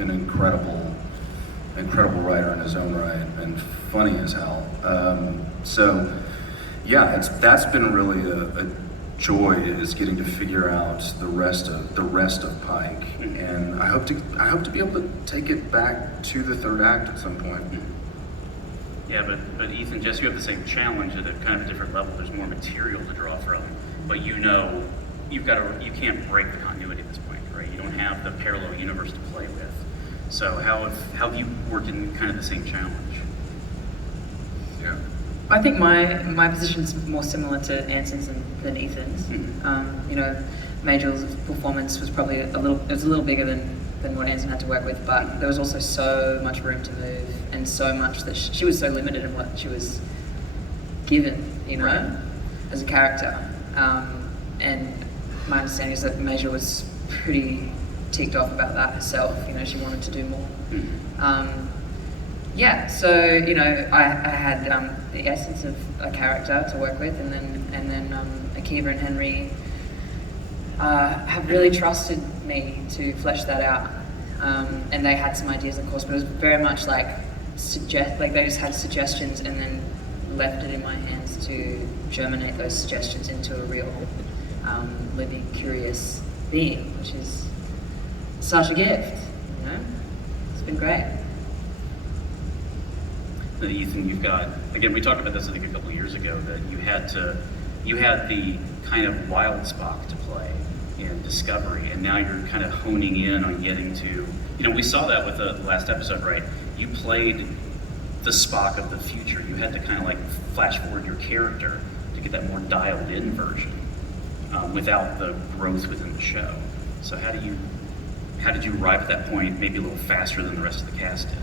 an incredible writer in his own right and funny as hell. So yeah, that's been really a joy, is getting to figure out the rest of Pike, and I hope to be able to take it back to the third act at some point. Yeah, but Ethan, Jess, you have the same challenge at a kind of a different level. There's more material to draw from, but you can't break the continuity at this point, right? You don't have the parallel universe to play with. So how have you worked in kind of the same challenge? Yeah. I think my position is more similar to Anson's than Ethan's. Major's performance was probably a little bigger than what Anson had to work with, but there was also so much room to move and so much that she was so limited in what she was given, Right. as a character. And my understanding is that Major was pretty ticked off about that herself. She wanted to do more. So I had the essence of a character to work with, and then Akiva and Henry have really trusted me to flesh that out, and they had some ideas, of course, but it was very much like they just had suggestions and then left it in my hands to germinate those suggestions into a real living, curious being, which is such a gift. It's been great. Ethan, you've got, again, we talked about this I think a couple of years ago, that you had the kind of wild Spock to play in Discovery, and now you're kind of honing in on getting to, we saw that with the last episode, right? You played the Spock of the future. You had to kind of like flash forward your character to get that more dialed in version without the growth within the show. So how did you arrive at that point maybe a little faster than the rest of the cast did?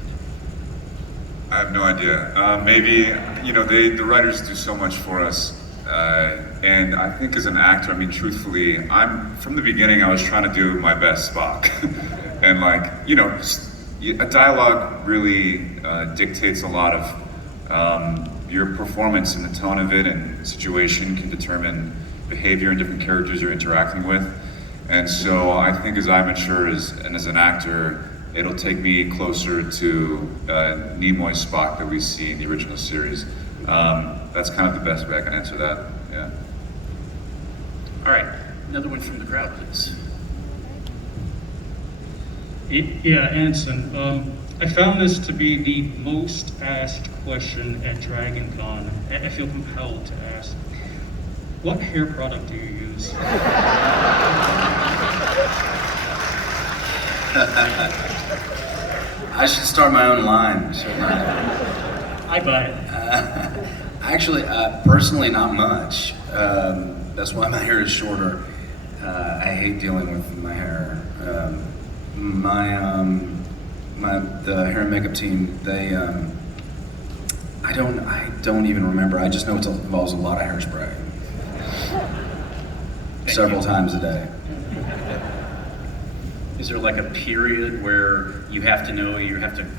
I have no idea. Maybe, the writers do so much for us. And I think as an actor, truthfully, from the beginning, I was trying to do my best Spock. And a dialogue really dictates a lot of your performance, and the tone of it and situation can determine behavior and different characters you're interacting with. And so I think as I mature as an actor, it'll take me closer to Nimoy's Spock that we see in the original series. That's kind of the best way I can answer that. Yeah. All right, another one from the crowd, please. Yeah, Anson. I found this to be the most asked question at Dragoncon. I feel compelled to ask. What hair product do you use? I should start my own line, shouldn't I buy it. Actually, personally, not much. That's why my hair is shorter. I hate dealing with my hair. The hair and makeup team, I don't even remember. I just know it involves a lot of hairspray. Several times a day. Is there like a period where you have to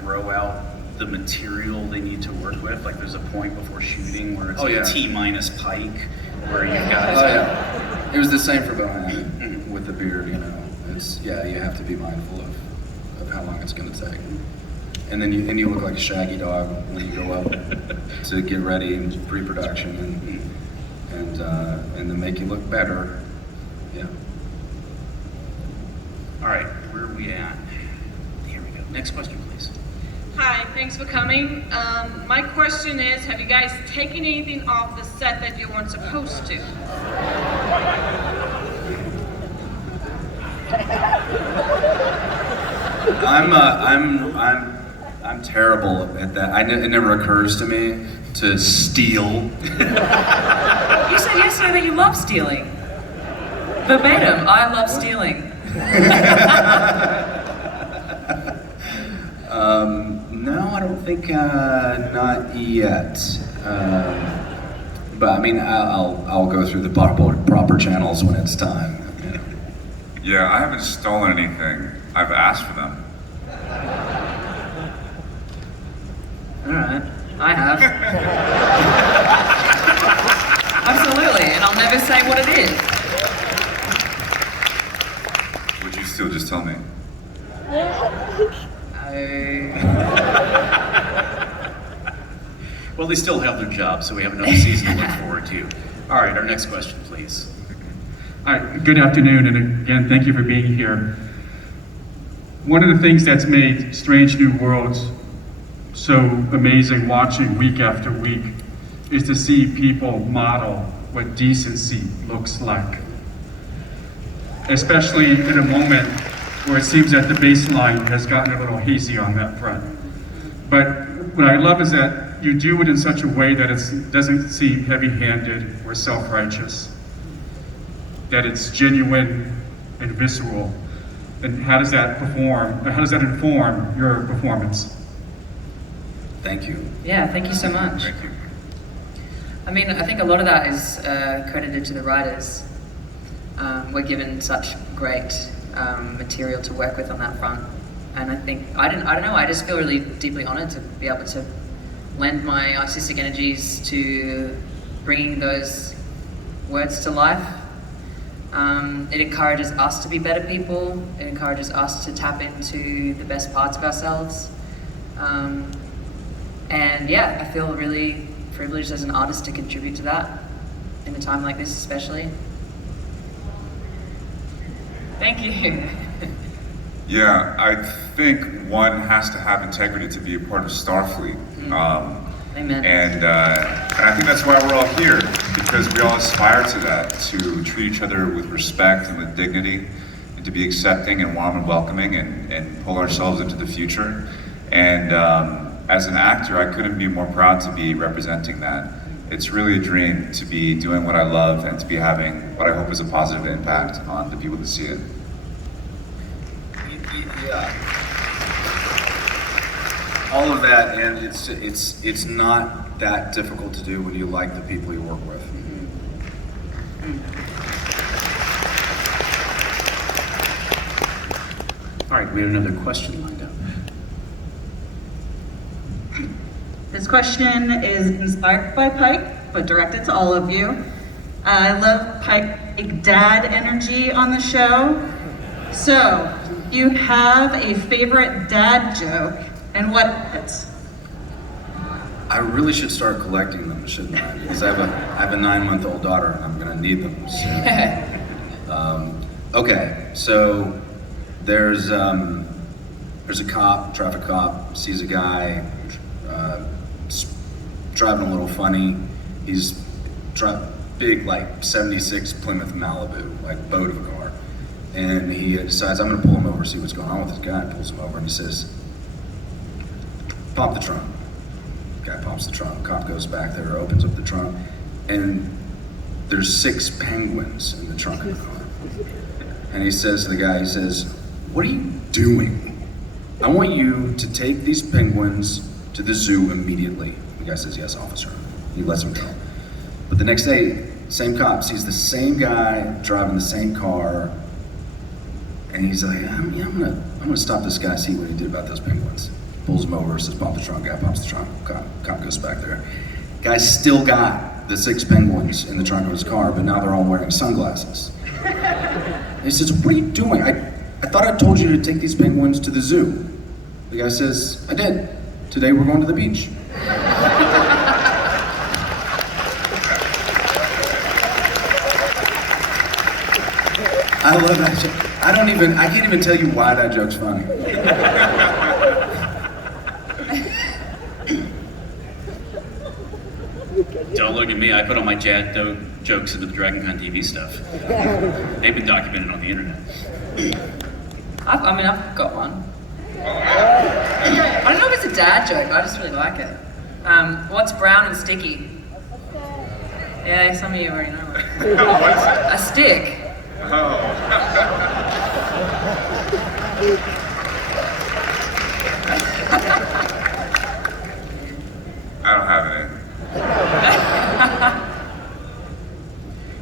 grow out the material they need to work with? Like there's a point before shooting where it's yeah. T-minus Pike, where you guys... yeah. It was the same for Bohan with the beard, you have to be mindful of how long it's going to take. And then you look like a shaggy dog when you go up to get ready in pre-production and to make you look better. Yeah. All right, where are we at? Here we go. Next question, please. Hi, thanks for coming. My question is, have you guys taken anything off the set that you weren't supposed to? I'm terrible at that. It never occurs to me to steal. You said yesterday that you love stealing. Verbatim, I love stealing. No, I don't think not yet. But I'll go through the proper channels when it's time. Yeah, I haven't stolen anything. I've asked for them. All right, I have. Absolutely, and I'll never say what it is. Would you still just tell me? Well, they still have their job, so we have another season to look forward to. All right, our next question, please. Hi, good afternoon, and again, thank you for being here. One of the things that's made Strange New Worlds so amazing watching week after week is to see people model what decency looks like. Especially in a moment where it seems that the baseline has gotten a little hazy on that front. But what I love is that you do it in such a way that it doesn't seem heavy-handed or self-righteous, that it's genuine and visceral. And how does that inform your performance? Thank you. Yeah, thank you so much. Thank you. I mean, I think a lot of that is credited to the writers. We're given such great material to work with on that front, and I think I don't know. I just feel really deeply honored to be able to lend my artistic energies to bringing those words to life. It encourages us to be better people. It encourages us to tap into the best parts of ourselves. And yeah, I feel really privileged as an artist to contribute to that in a time like this, especially. Thank you. Yeah, I think one has to have integrity to be a part of Starfleet. Amen. And I think that's why we're all here, because we all aspire to that, to treat each other with respect and with dignity, and to be accepting and warm and welcoming, and pull ourselves into the future. And as an actor, I couldn't be more proud to be representing that. It's really a dream to be doing what I love and to be having what I hope is a positive impact on the people that see it. Yeah. All of that, and it's not that difficult to do when you like the people you work with. All right, we have another question lined up. This question is inspired by Pike, but directed to all of you. I love Pike dad energy on the show. So, you have a favorite dad joke, and what is it? I really should start collecting them, shouldn't I? Because I have a 9-month-old daughter, and I'm gonna need them soon. Okay, so there's a traffic cop, sees a guy driving a little funny. He's big, like 76 Plymouth Malibu, like boat of a car. And he decides, I'm gonna pull him over, see what's going on with this guy. Pulls him over and he says, pump the trunk. Guy pumps the trunk. Cop goes back there, opens up the trunk, and there's 6 penguins in the trunk of the car. And he says to the guy, he says, what are you doing? I want you to take these penguins to the zoo immediately. The guy says, yes, officer. He lets him go. But the next day, same cop sees the same guy driving the same car, and he's like, I'm gonna stop this guy, see what he did about those penguins. Pulls him over, says, pump the trunk. Guy pumps the trunk. Cop goes back there. Guy's still got the 6 penguins in the trunk of his car, but now they're all wearing sunglasses. And he says, what are you doing? I thought I told you to take these penguins to the zoo. The guy says, I did. Today we're going to the beach. I love that joke. I can't even tell you why that joke's funny. Don't look at me. I put all my jokes into the Dragoncon TV stuff. They've been documented on the internet. I've got one. I don't know if it's a dad joke, but I just really like it. What's brown and sticky? Yeah, some of you already know it. A stick. I don't have any.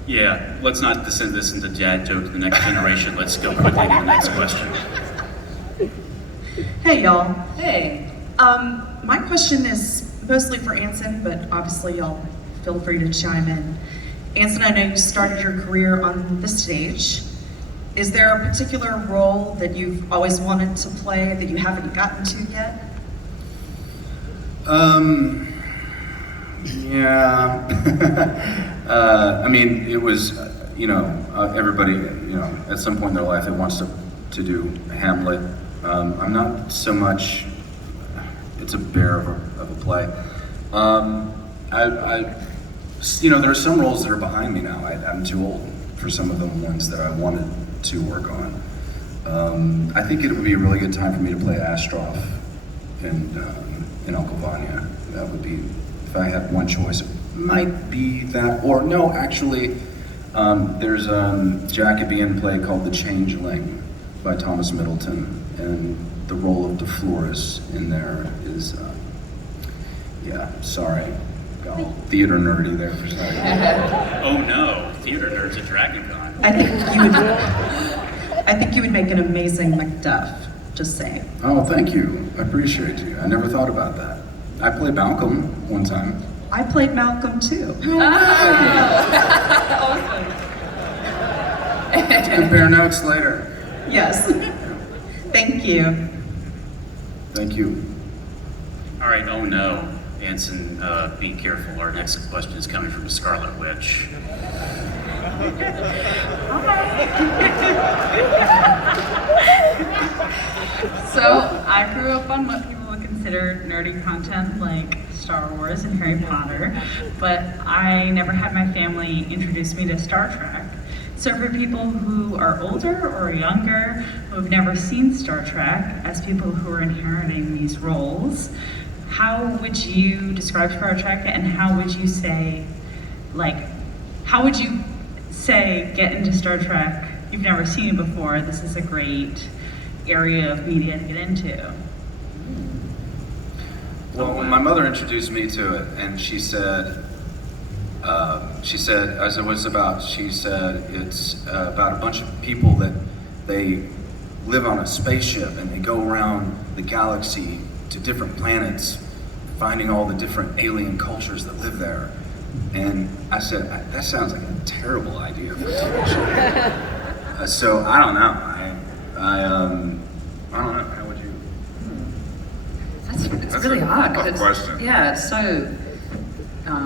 Yeah, let's not send this into dad joke to the next generation. Let's go quickly to the next question. Hey y'all. Hey. My question is mostly for Anson, but obviously y'all feel free to chime in. Anson, I know you started your career on the stage. Is there a particular role that you've always wanted to play that you haven't gotten to yet? Yeah. I mean, it was, everybody, at some point in their life, they wants to do Hamlet. I'm not so much, it's a bear of a play. There are some roles that are behind me now. I'm too old for some of the ones that I wanted to work on. I think it would be a really good time for me to play Astroff in Uncle Vanya. That would be, if I had one choice, it might be that, or no, actually, there's a Jacobean play called The Changeling by Thomas Middleton, and the role of DeFlores in there is, sorry, got all theater nerdy there for a second. Oh no, theater nerds at Dragoncon. I think you would make an amazing Macduff, just saying. Oh, thank you. I appreciate you. I never thought about that. I played Malcolm one time. I played Malcolm too. Compare notes later. Yes. Thank you. Thank you. All right, oh no, Anson, be careful. Our next question is coming from a Scarlet Witch. So, I grew up on what people would consider nerdy content like Star Wars and Harry Potter, but I never had my family introduce me to Star Trek. So for people who are older or younger, who have never seen Star Trek, as people who are inheriting these roles, how would you describe Star Trek, and how would you say, get into Star Trek? You've never seen it before, this is a great area of media to get into. Well, when my mother introduced me to it, and she said, I said, what's it about? She said, it's about a bunch of people that they live on a spaceship and they go around the galaxy to different planets, finding all the different alien cultures that live there. And I said, that sounds like a terrible idea for a TV show. So I don't know. I don't know. How would you? It's really odd. 'cause Tough question. Yeah, it's so.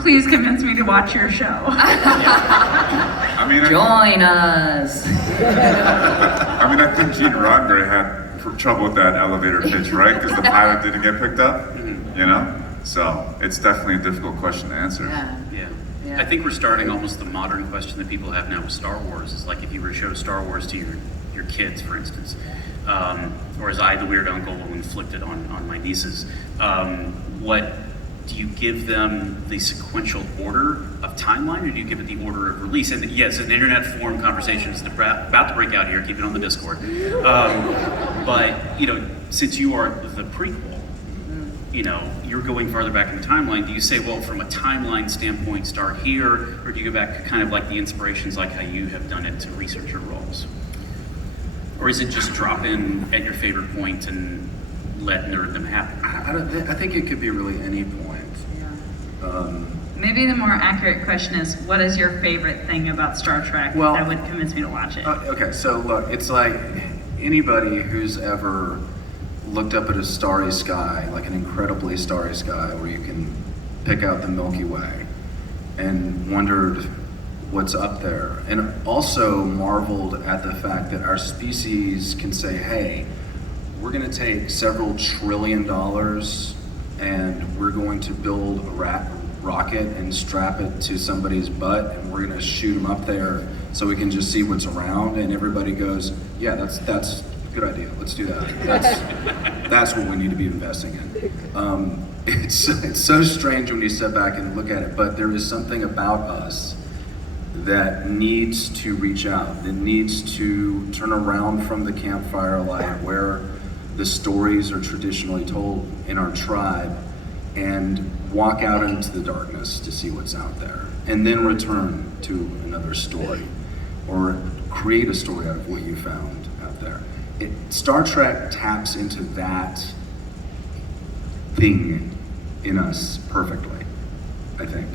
Please convince me to watch your show. I mean, Join us. I think Gene Roddenberry had trouble with that elevator pitch, right? Because the pilot didn't get picked up, So it's definitely a difficult question to answer. Yeah. I think we're starting almost the modern question that people have now with Star Wars is like if you were to show Star Wars to your kids, for instance, or as I, the weird uncle, will inflict it on my nieces. What do you give them the sequential order of timeline, or do you give it the order of release? And yes, an internet forum conversation is about to break out here. Keep it on the Discord. But since you are the prequel, you're going farther back in the timeline. Do you say, well, from a timeline standpoint, start here, or do you go back to kind of like the inspirations, like how you have done it to research your roles? Or is it just drop in at your favorite point and let nerddom happen? I think it could be really any point. Maybe the more accurate question is, what is your favorite thing about Star Trek that would convince me to watch it? Okay, so look, it's like anybody who's ever looked up at a starry sky, like an incredibly starry sky, where you can pick out the Milky Way, and wondered what's up there, and also marveled at the fact that our species can say, hey, we're going to take several $1 trillion and we're going to build a rocket and strap it to somebody's butt, and we're going to shoot them up there so we can just see what's around, and everybody goes, yeah, that's a good idea, let's do that. That's what we need to be investing in. It's so strange when you step back and look at it, but there is something about us that needs to reach out, that needs to turn around from the campfire light where the stories are traditionally told in our tribe, and walk out into the darkness to see what's out there, and then return to another story, or create a story out of what you found out there. Star Trek taps into that thing in us perfectly, I think.